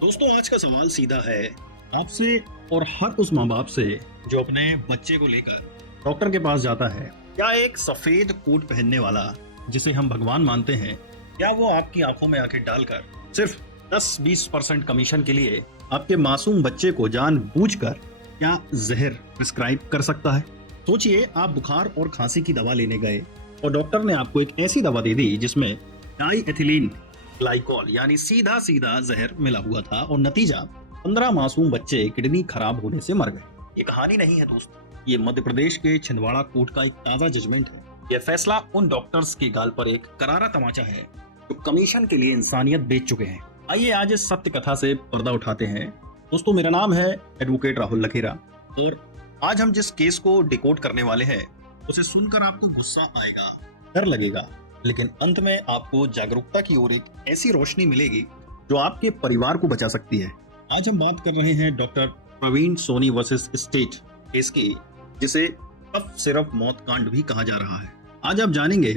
दोस्तों आज का सवाल सीधा है आपसे और हर उस माँ बाप से जो अपने बच्चे को लेकर डॉक्टर के पास जाता है। क्या एक सफेद कोट पहनने वाला जिसे हम भगवान मानते हैं, क्या वो आपकी आंखों में आंखें डालकर सिर्फ 10-20% कमीशन के लिए आपके मासूम बच्चे को जानबूझकर क्या जहर प्रिस्क्राइब कर सकता है? सोचिए, आप बुखार और खांसी की दवा लेने गए और डॉक्टर ने आपको एक ऐसी दवा दे दी जिसमें डाई एथिलीन ग्लाइकॉल यानी सीधा सीधा जहर मिला हुआ था और नतीजा 15 मासूम बच्चे किडनी खराब होने से मर गए। ये कहानी नहीं है दोस्तों, ये मध्य प्रदेश के छिंदवाड़ा कोर्ट का एक ताजा जजमेंट है। यह फैसला उन डॉक्टर्स के गाल पर एक करारा तमाचा है जो कमीशन के लिए इंसानियत बेच चुके हैं। आइए आज इस सत्य कथा से पर्दा उठाते हैं। दोस्तों मेरा नाम है एडवोकेट राहुल लखेरा और आज हम जिस केस को डिकोड करने वाले हैं उसे सुनकर आपको गुस्सा आएगा, डर लगेगा, लेकिन अंत में आपको जागरूकता की ओर एक ऐसी रोशनी मिलेगी जो आपके परिवार को बचा सकती है। आज हम बात कर रहे हैं doctor Praveen Soni versus state case की, जिसे कफ सिरप मौत कांड भी कहा जा रहा है। आज आप जानेंगे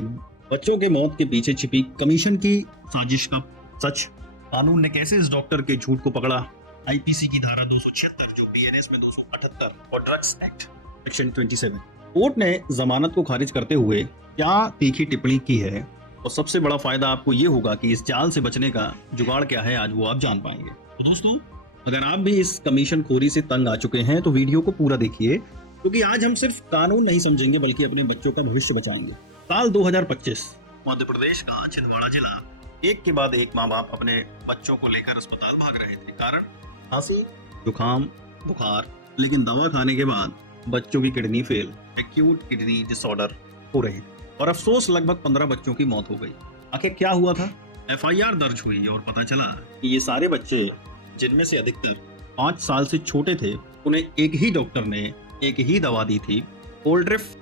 बच्चों के मौत के पीछे छिपी कमीशन की साजिश का सच, कानून ने कैसे इस डॉक्टर के झूठ को पकड़ा, आईपीसी की धारा 276 जो बीएनएस में 278 और ड्रग्स एक्ट सेक्शन 27। कोर्ट ने जमानत को खारिज करते हुए क्या तीखी टिप्पणी की है और सबसे बड़ा फायदा आपको ये होगा कि इस जाल से बचने का जुगाड़ क्या है, आज वो आप जान पाएंगे। तो दोस्तों अगर आप भी इस कमीशन खोरी से तंग आ चुके हैं तो वीडियो को पूरा देखिए, क्योंकि आज हम सिर्फ कानून नहीं समझेंगे बल्कि अपने बच्चों का भविष्य बचाएंगे। साल 2025 मध्य प्रदेश का छिंदवाड़ा जिला, एक के बाद एक माँ बाप अपने बच्चों को लेकर अस्पताल भाग रहे थे। कारण खांसी, जुकाम, बुखार, लेकिन दवा खाने के बाद बच्चों की kidney fail, acute kidney disorder हो रही और अफसोस लगभग 15 बच्चों की मौत हो गई। आखिर क्या हुआ था? एफआईआर दर्ज हुई और पता चला कि ये सारे बच्चे, जिनमें से अधिकतर 5 साल से छोटे थे, उन्हें एक ही डॉक्टर ने एक ही दवा दी थी, कोल्ड्रिफ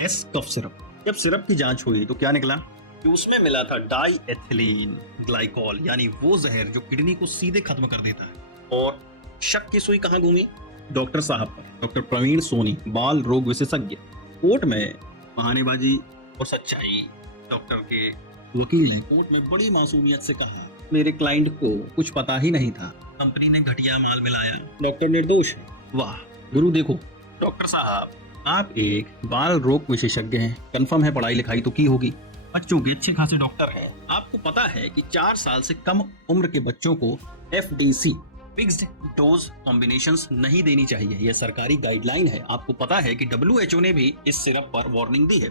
एस कफ सिरप। जब सिरप की जांच हुई तो क्या निकला कि उसमें मिला था डाई एथिलीन ग्लाइकॉल, यानी वो जहर जो किडनी को सीधे खत्म कर देता है। और शक की सुई कहां घूमी? डॉक्टर साहब पर। डॉक्टर प्रवीण सोनी, बाल रोग विशेषज्ञ। कोर्ट में बहानेबाजी और सच्चाई। डॉक्टर के वकील ने कोर्ट में बड़ी मासूमियत से कहा, मेरे क्लाइंट को कुछ पता ही नहीं था, कंपनी ने घटिया माल मिलाया, डॉक्टर निर्दोष है। वाह गुरु, देखो डॉक्टर साहब, आप एक बाल रोग विशेषज्ञ हैं, कंफर्म है पढ़ाई लिखाई तो की होगी, बच्चों के अच्छे खासे डॉक्टर हैं। आपको पता है कि 4 साल से कम उम्र के बच्चों को एफडीसी फिक्स्ड डोज कॉम्बिनेशंस नहीं देनी चाहिए। यह सरकारी गाइडलाइन है। आपको पता है कि डब्ल्यूएचओ ने भी इस सिरप पर वार्निंग दी है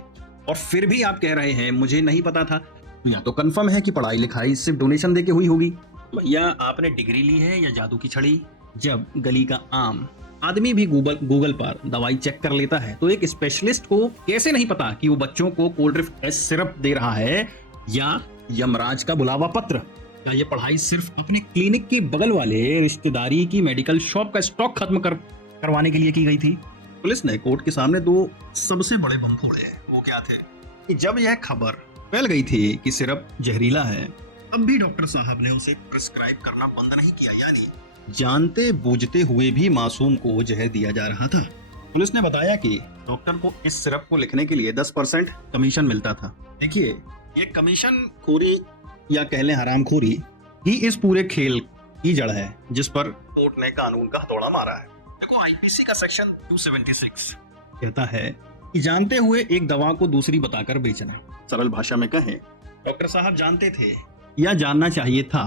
और फिर भी आप कह रहे हैं मुझे नहीं पता था। तो या तो कंफर्म है कि पढ़ाई लिखाई सिर्फ डोनेशन देके हुई होगी, भैया आपने डिग्री ली है या जादू की छड़ी। जब गली का आम आदमी भी गूगल पर दवाई चेक कर लेता है तो एक स्पेशलिस्ट को कैसे नहीं पता कि वो बच्चों को कोल्ड्रिफ एस सिरप दे रहा है या यमराज का बुलावा पत्र। क्या ये पढ़ाई सिर्फ अपने क्लिनिक के बगल वाले रिश्तेदारी की मेडिकल शॉप का स्टॉक खत्म करवाने के लिए की गई थी? पुलिस ने कोर्ट के सामने 2 सबसे बड़े बम फोड़े। वो क्या थे कि जब यह खबर फैल गई थी कि सिरप जहरीला है, तब भी डॉक्टर साहब ने उसे प्रिस्क्राइब करना बंद नहीं किया, यानी जानते बूझते हुए भी मासूम को जहर दिया जा रहा था। पुलिस ने बताया कि डॉक्टर को इस सिरप को लिखने के लिए 10% कमीशन मिलता था। देखिए, ये कमीशन खोरी या कह लें हरामखोरी ही इस पूरे खेल की जड़ है जिस पर कोर्ट ने कानून का हथौड़ा मारा है। देखो, आईपीसी का सेक्शन 276 कहता है कि जानते हुए एक दवा को दूसरी बताकर बेचना। सरल भाषा में कहें, डॉक्टर साहब जानते थे या जानना चाहिए था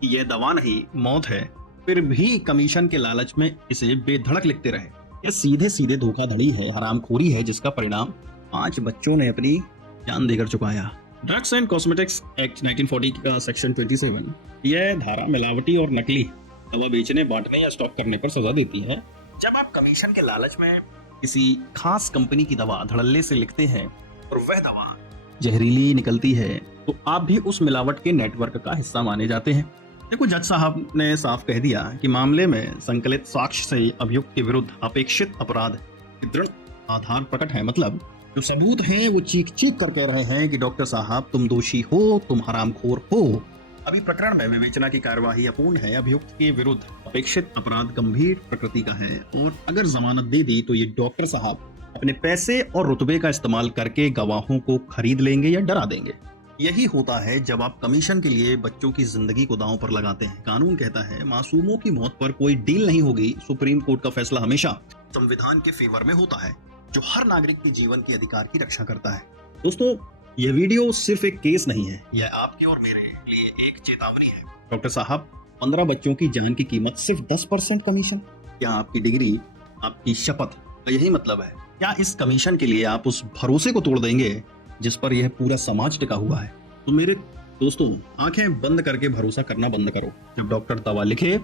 कि यह दवा नहीं मौत है, फिर भी कमीशन के लालच में इसे बेधड़क लिखते रहे। यह सीधे सीधे धोखाधड़ी है, हरामखोरी है, जिसका परिणाम 5 बच्चों ने अपनी जान देकर चुकाया। ड्रग्स एंड कॉस्मेटिक्स एक्ट 1940 का सेक्शन 27 यह धारा मिलावटी और नकली दवा बेचने, बांटने या स्टॉक करने पर सजा देती है। जब आप कमीशन के लालच में किसी खास कंपनी की दवा धड़ल्ले से लिखते हैं और वह दवा जहरीली निकलती है तो आप भी उस मिलावट के नेटवर्क का हिस्सा माने जाते हैं। देखो, जज साहब ने साफ कह दिया कि मामले में संकलित साक्ष्य से अभियुक्त के विरुद्ध अपेक्षित अपराध दृढ़ आधार प्रकट है। मतलब जो सबूत हैं वो चीख चीख कर कह रहे हैं कि डॉक्टर साहब तुम दोषी हो, तुम हरामखोर हो। अभी प्रकरण में विवेचना की कार्यवाही अपूर्ण है। अभियुक्त के विरुद्ध अपेक्षित अपराध गंभीर प्रकृति का है और अगर जमानत दे दी तो ये डॉक्टर साहब अपने पैसे और रुतबे का इस्तेमाल करके गवाहों को खरीद लेंगे या डरा देंगे। यही होता है जब आप कमीशन के लिए बच्चों की जिंदगी को दांव पर लगाते हैं। कानून कहता है मासूमों की मौत पर कोई डील नहीं होगी। सुप्रीम कोर्ट का फैसला हमेशा संविधान के फेवर में होता है, जो हर नागरिक के जीवन के अधिकार की रक्षा करता है। दोस्तों, यह वीडियो सिर्फ एक केस नहीं है, यह आपके और मेरे लिए एक चेतावनी है। डॉक्टर साहब, 15 बच्चों की जान की कीमत सिर्फ 10% कमीशन? क्या आपकी डिग्री, आपकी शपथ का यही मतलब है? क्या इस कमीशन के लिए आप उस भरोसे को तोड़ देंगे जिस पर यह पूरा समाज टिका हुआ है? तो मेरे दोस्तों, आंखें बंद करके भरोसा करना बंद करो। जब डॉक्टर दवा लिखे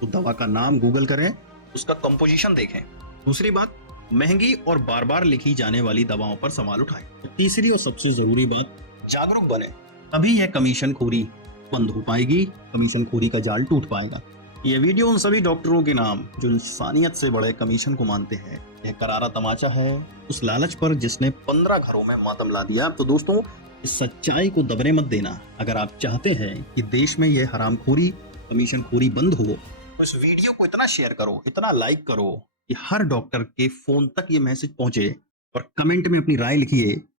तो दवा का नाम गूगल करें, उसका कंपोजिशन देखें। दूसरी बात, महंगी और बार बार लिखी जाने वाली दवाओं पर सवाल उठाएं। तीसरी और सबसे जरूरी बात, जागरूक बने, तभी यह कमीशन खोरी बंद हो पाएगी, कमीशन खोरी का जाल टूट पाएगा। यह वीडियो उन सभी डॉक्टरों के नाम जो इंसानियत से बड़े कमीशन को मानते हैं। यह करारा तमाचा है उस लालच पर जिसने 15 घरों में मातम ला दिया। तो दोस्तों, इस सच्चाई को दबने मत देना। अगर आप चाहते हैं कि देश में यह हरामखोरी, कमीशन खोरी बंद हो, तो इस वीडियो को इतना शेयर करो, इतना लाइक करो कि हर डॉक्टर के फोन तक ये मैसेज पहुंचे, और कमेंट में अपनी राय लिखिए